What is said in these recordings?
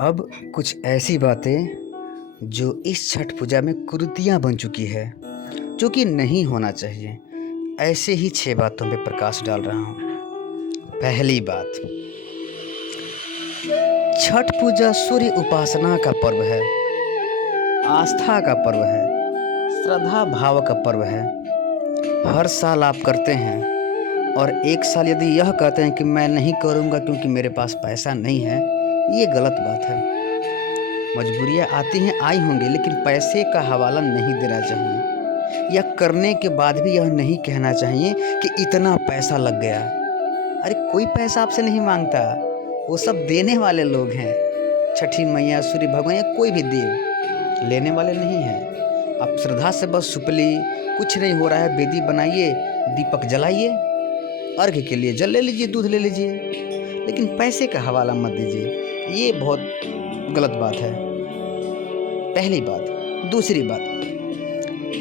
अब कुछ ऐसी बातें जो इस छठ पूजा में कुरीतियाँ बन चुकी है, जो कि नहीं होना चाहिए। ऐसे ही 6 बातों पे प्रकाश डाल रहा हूँ। पहली बात, छठ पूजा सूर्य उपासना का पर्व है, आस्था का पर्व है, श्रद्धा भाव का पर्व है। हर साल आप करते हैं और एक साल यदि यह कहते हैं कि मैं नहीं करूँगा क्योंकि मेरे पास पैसा नहीं है, ये गलत बात है। मजबूरियाँ आती हैं, आई होंगी, लेकिन पैसे का हवाला नहीं देना चाहिए, या करने के बाद भी यह नहीं कहना चाहिए कि इतना पैसा लग गया। अरे कोई पैसा आपसे नहीं मांगता, वो सब देने वाले लोग हैं। छठी मैया, सूर्य भगवान या कोई भी देव लेने वाले नहीं हैं। आप श्रद्धा से बस सुपली, कुछ नहीं हो रहा है, बेदी बनाइए, दीपक जलाइए, अर्घ्य के लिए जल ले लीजिए, दूध ले लीजिए, लेकिन पैसे का हवाला मत दीजिए। ये बहुत गलत बात है, पहली बात। दूसरी बात,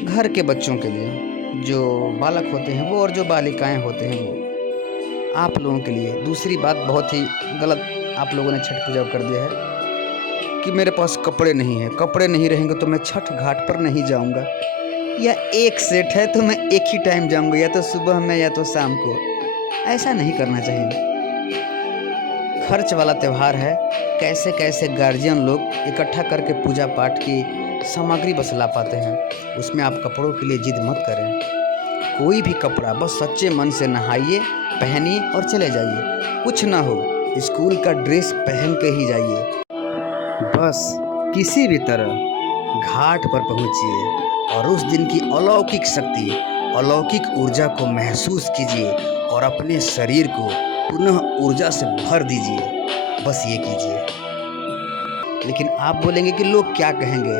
घर के बच्चों के लिए, जो बालक होते हैं वो और जो बालिकाएं होते हैं वो, आप लोगों के लिए दूसरी बात बहुत ही गलत आप लोगों ने छठ पूजा कर दिया है कि मेरे पास कपड़े नहीं हैं, कपड़े नहीं रहेंगे तो मैं छठ घाट पर नहीं जाऊंगा, या एक सेट है तो मैं एक ही टाइम जाऊंगा, या तो सुबह में या तो शाम को। ऐसा नहीं करना चाहिए। खर्च वाला त्यौहार है, कैसे कैसे गार्जियन लोग इकट्ठा करके पूजा पाठ की सामग्री बस ला पाते हैं। उसमें आप कपड़ों के लिए जिद मत करें। कोई भी कपड़ा बस सच्चे मन से नहाइए, पहनिए और चले जाइए। कुछ ना हो, स्कूल का ड्रेस पहन के ही जाइए। बस किसी भी तरह घाट पर पहुंचिए और उस दिन की अलौकिक शक्ति, अलौकिक ऊर्जा को महसूस कीजिए और अपने शरीर को पुनः ऊर्जा से भर दीजिए। बस ये कीजिए। लेकिन आप बोलेंगे कि लोग क्या कहेंगे।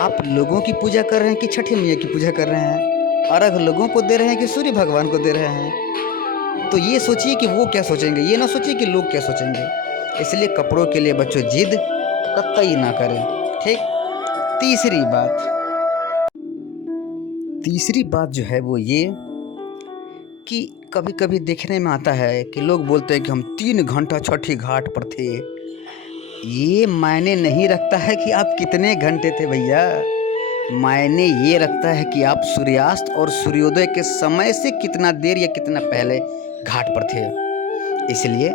आप लोगों की पूजा कर रहे हैं कि छठी मैया की पूजा कर रहे हैं? अर्घ लोगों को दे रहे हैं कि सूर्य भगवान को दे रहे हैं? तो ये सोचिए कि वो क्या सोचेंगे, ये ना सोचिए कि लोग क्या सोचेंगे। इसलिए कपड़ों के लिए बच्चों जिद कतई ना करें, ठीक। तीसरी बात जो है वो ये कि कभी कभी देखने में आता है कि लोग बोलते हैं कि हम 3 घंटा छठी घाट पर थे। ये मायने नहीं रखता है कि आप कितने घंटे थे भैया, मायने ये रखता है कि आप सूर्यास्त और सूर्योदय के समय से कितना देर या कितना पहले घाट पर थे। इसलिए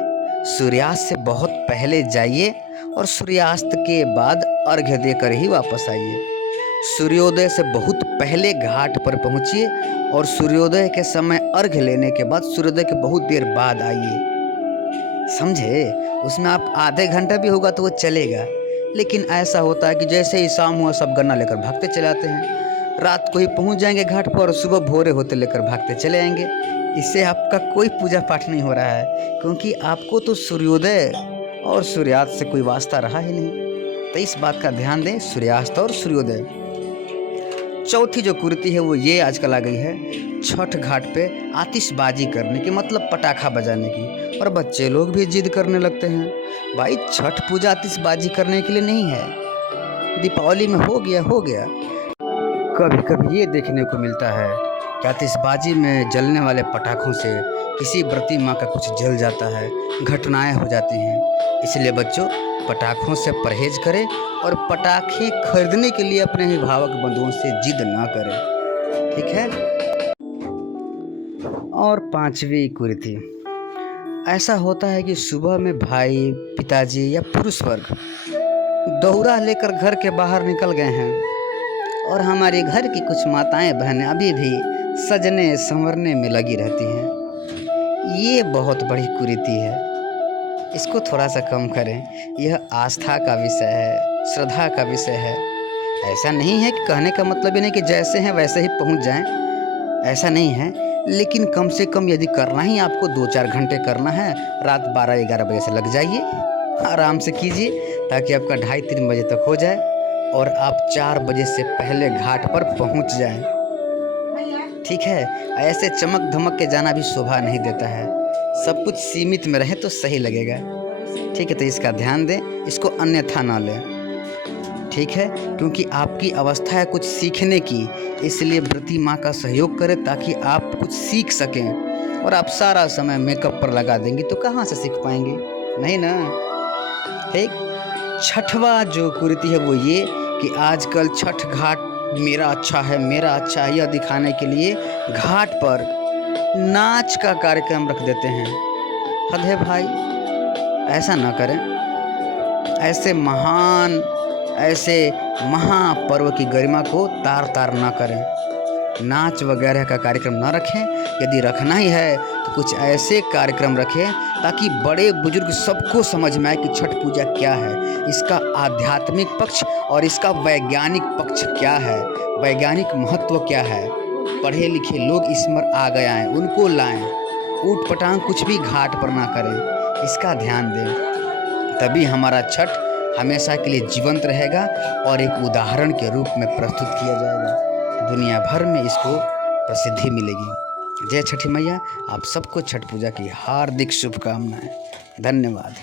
सूर्यास्त से बहुत पहले जाइए और सूर्यास्त के बाद अर्घ्य देकर ही वापस आइए। सूर्योदय से बहुत पहले घाट पर पहुंचिए और सूर्योदय के समय अर्घ्य लेने के बाद सूर्योदय के बहुत देर बाद आइए। समझे? उसमें आप आधे घंटा भी होगा तो वो चलेगा, लेकिन ऐसा होता है कि जैसे ही शाम हुआ सब गन्ना लेकर भागते चले आते हैं। रात को ही पहुंच जाएंगे घाट पर और सुबह भोरे होते लेकर भागते चले आएंगे। इससे आपका कोई पूजा पाठ नहीं हो रहा है, क्योंकि आपको तो सूर्योदय और सूर्यास्त से कोई वास्ता रहा ही नहीं। तो इस बात का ध्यान दें, सूर्यास्त और सूर्योदय। चौथी जो कुरीति है वो ये आजकल आ गई है, छठ घाट पे आतिशबाजी करने की, मतलब पटाखा बजाने की। और बच्चे लोग भी जिद करने लगते हैं। भाई छठ पूजा आतिशबाजी करने के लिए नहीं है। दीपावली में हो गया। कभी कभी ये देखने को मिलता है कि आतिशबाजी में जलने वाले पटाखों से किसी व्रती माँ का कुछ जल जाता है, घटनाएं हो जाती हैं। इसलिए बच्चों पटाखों से परहेज करें और पटाखे खरीदने के लिए अपने अभिभावक बंधुओं से जिद ना करें, ठीक है। और पांचवी कुरीति, ऐसा होता है कि सुबह में भाई, पिताजी या पुरुष वर्ग दौरा लेकर घर के बाहर निकल गए हैं और हमारे घर की कुछ माताएं बहनें अभी भी सजने संवरने में लगी रहती हैं। ये बहुत बड़ी कुरीति है, इसको थोड़ा सा कम करें। यह आस्था का विषय है, श्रद्धा का विषय है। ऐसा नहीं है कि कहने का मतलब ही नहीं कि जैसे हैं वैसे ही पहुंच जाएं, ऐसा नहीं है। लेकिन कम से कम यदि करना ही आपको 2-4 घंटे करना है, रात 12-11 बजे से लग जाइए, आराम से कीजिए, ताकि आपका 2:30-3 बजे तक हो जाए और आप 4 बजे से पहले घाट पर पहुंच जाएं, ठीक है। ऐसे चमक धमक के जाना भी शोभा नहीं देता है। सब कुछ सीमित में रहे तो सही लगेगा, ठीक है। तो इसका ध्यान दें, इसको अन्यथा ना लें, ठीक है। क्योंकि आपकी अवस्था है कुछ सीखने की, इसलिए व्रती माँ का सहयोग करें ताकि आप कुछ सीख सकें। और आप सारा समय मेकअप पर लगा देंगी तो कहाँ से सीख पाएंगे, नहीं ना, ठीक। छठवा जो कुरीति है वो ये कि आजकल छठ घाट मेरा अच्छा है, मेरा अच्छा है, यह दिखाने के लिए घाट पर नाच का कार्यक्रम रख देते हैं। हद है भाई, ऐसा ना करें। ऐसे महापर्व की गरिमा को तार ना करें। नाच वगैरह का कार्यक्रम ना रखें। यदि रखना ही है तो कुछ ऐसे कार्यक्रम रखें ताकि बड़े बुजुर्ग सबको समझ में आए कि छठ पूजा क्या है, इसका आध्यात्मिक पक्ष और इसका वैज्ञानिक पक्ष क्या है, वैज्ञानिक महत्व क्या है। पढ़े लिखे लोग इसमें आ गए आएँ, उनको लाएं। ऊट पटांग कुछ भी घाट पर ना करें, इसका ध्यान दें। तभी हमारा छठ हमेशा के लिए जीवंत रहेगा और एक उदाहरण के रूप में प्रस्तुत किया जाएगा। दुनिया भर में इसको प्रसिद्धि मिलेगी। जय छठी मैया। आप सबको छठ पूजा की हार्दिक शुभकामनाएं। धन्यवाद।